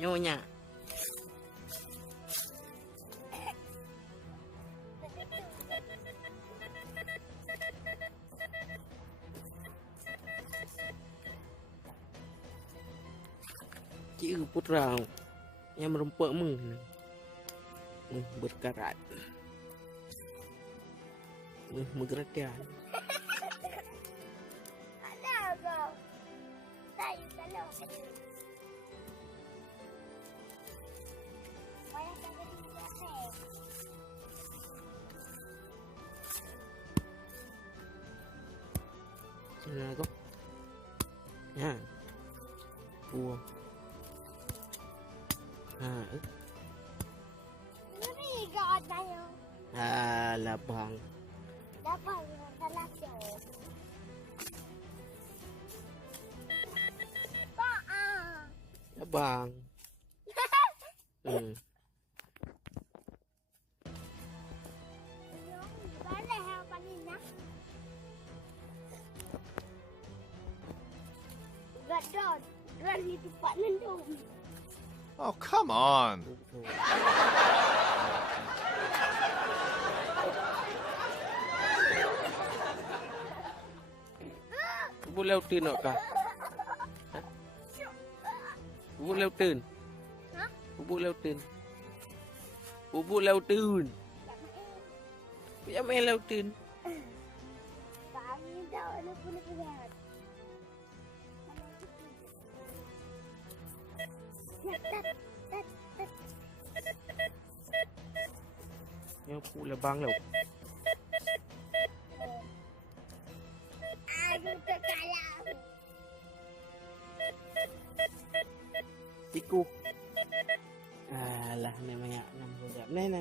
Nyonya. Cik putra yang merempak berkarat. Menggerakkan. Alah kau. Saya salah. Banyak kali juga Sana kau. Ha. Buang. Ha. Ini gak ada yang. Alah bang. Dapat yang salah jauh. Abang. Balik apa ni nak? Gadot, rani tempat nendung. Oh, come on. Bubuk leo tin nak kah? Bubuk leo tin. Ha? Bubuk leo tin. Bubuk leo tin. Biar main leo tin. Kami dah nak boleh lihat. Yang pula bang leo. Aduh terkalah. Tiku. Alah ni banyak nam budak. Neng.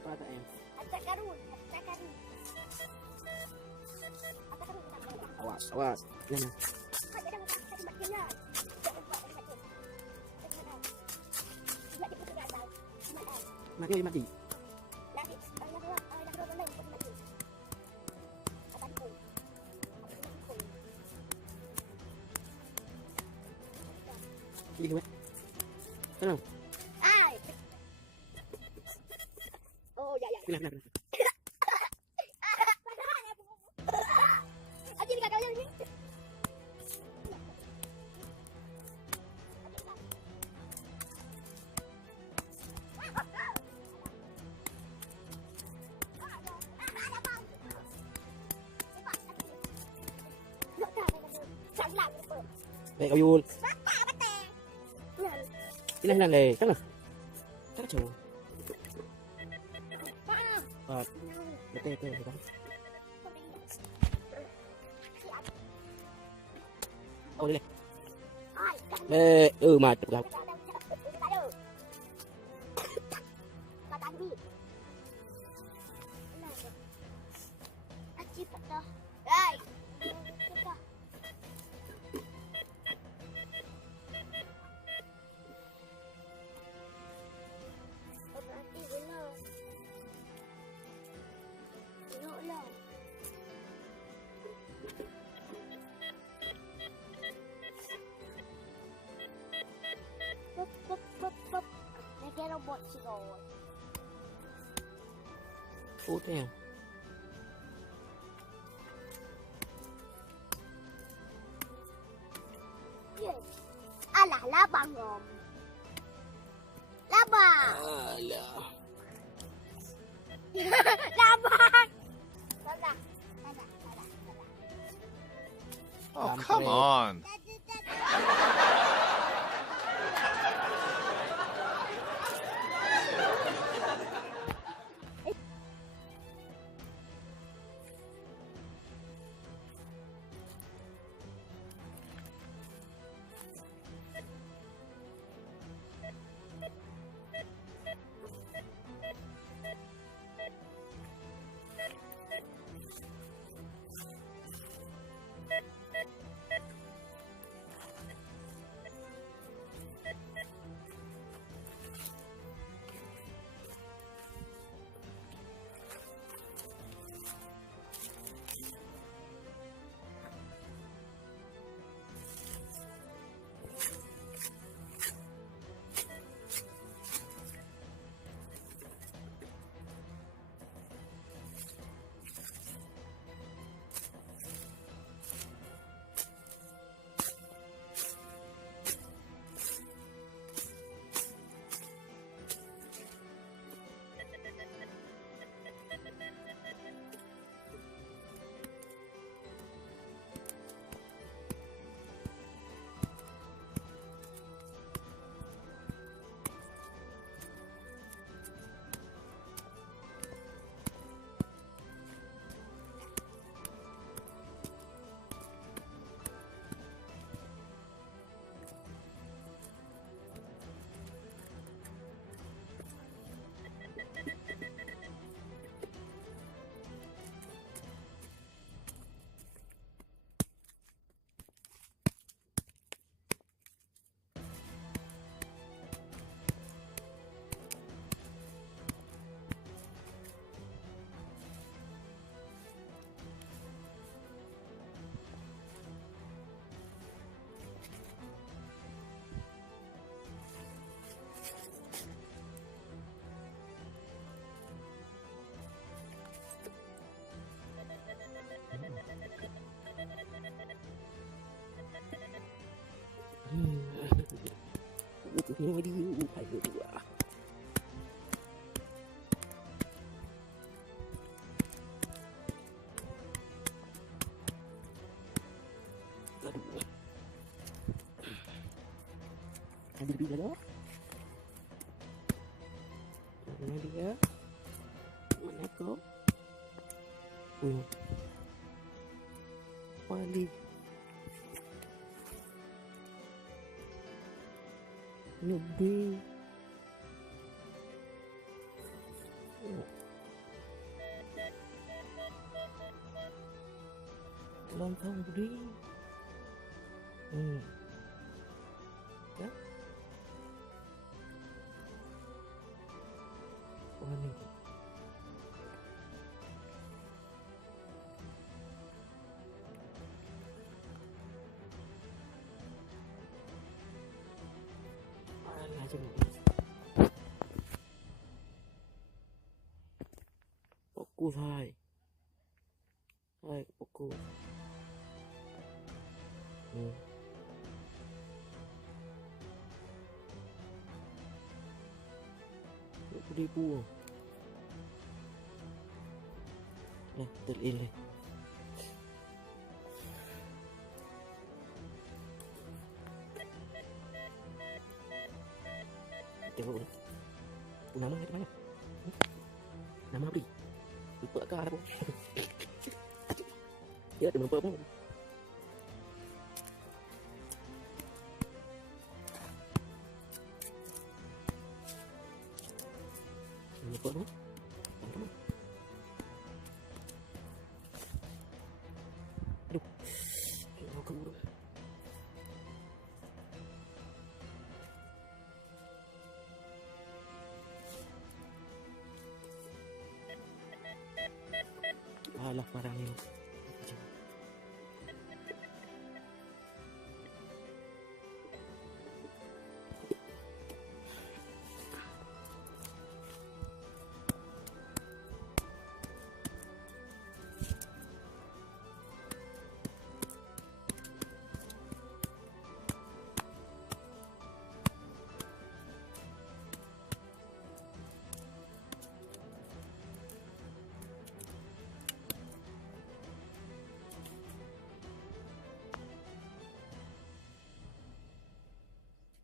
Apa tak em? Atak karun. Awas. Neng. Mati. Đi kìa. Thế nào? Ai? Oh, ya. Đi làm. Aji dekat kau ni. Đây kau Yul. Ini nang deh, kan lah. Kan coba. Betul. Oh ni. Mati lah. Cái robot chị rồi. Phút nè. Alah, labang om. Labang. Alah. Labang. Salah. Oh, come on. Aku punya video. Hai berdua. Aduh. Ada lebih lagi. Mana dia? Mana kau? Wali. Lebih. Ulang tahun Budi. Ya? Wali. Fokus hai. Hai fokus. Ribu. Nah, terlihat. Tengok ni. Nama ni mana? Nama apa? Lupa ke apa? Ya, dia lupa apa? Lupa apa? Aduh. Mau keburu. Alah parah ni.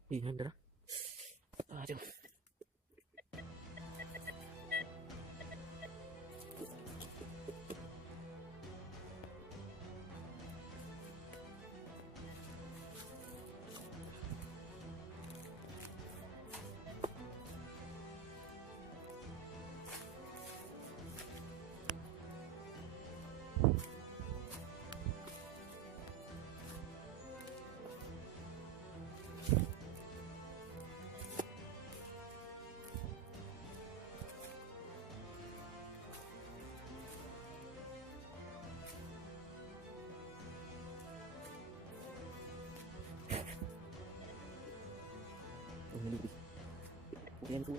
Pilihan dah. Aduh. Kemudian tu.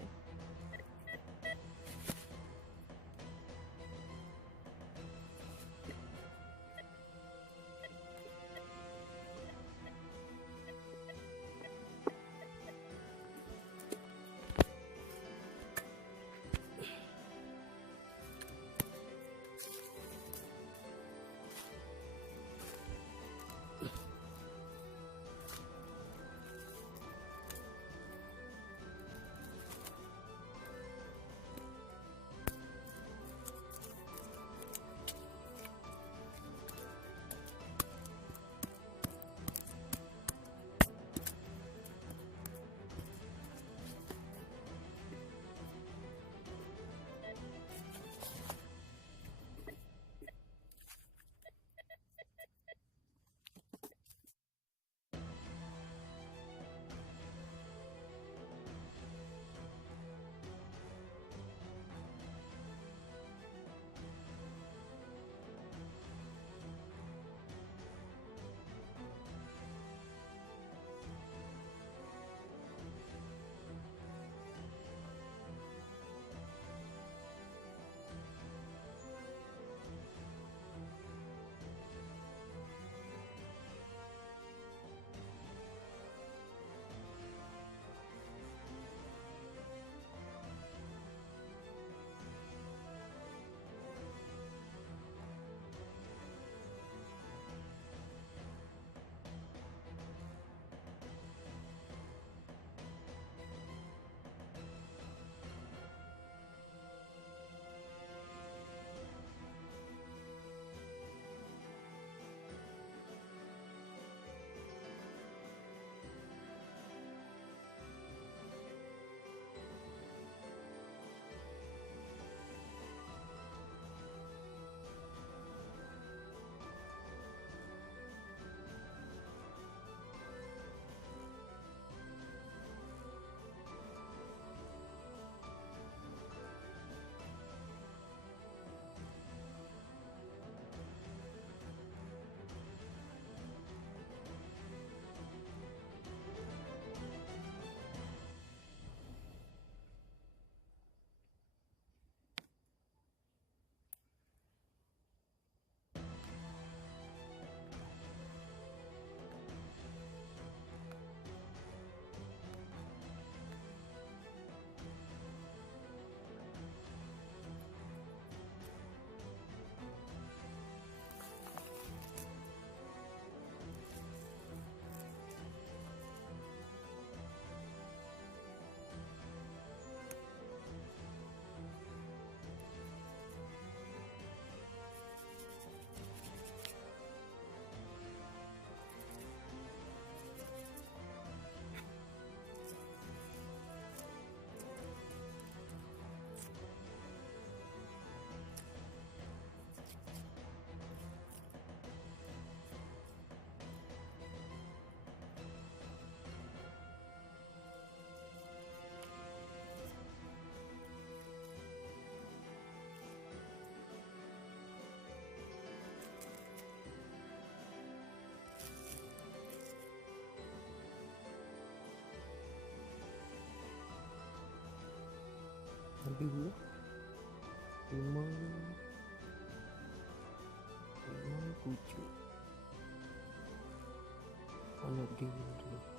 dua. Lima. Lima, tujuh. Anak dia tu.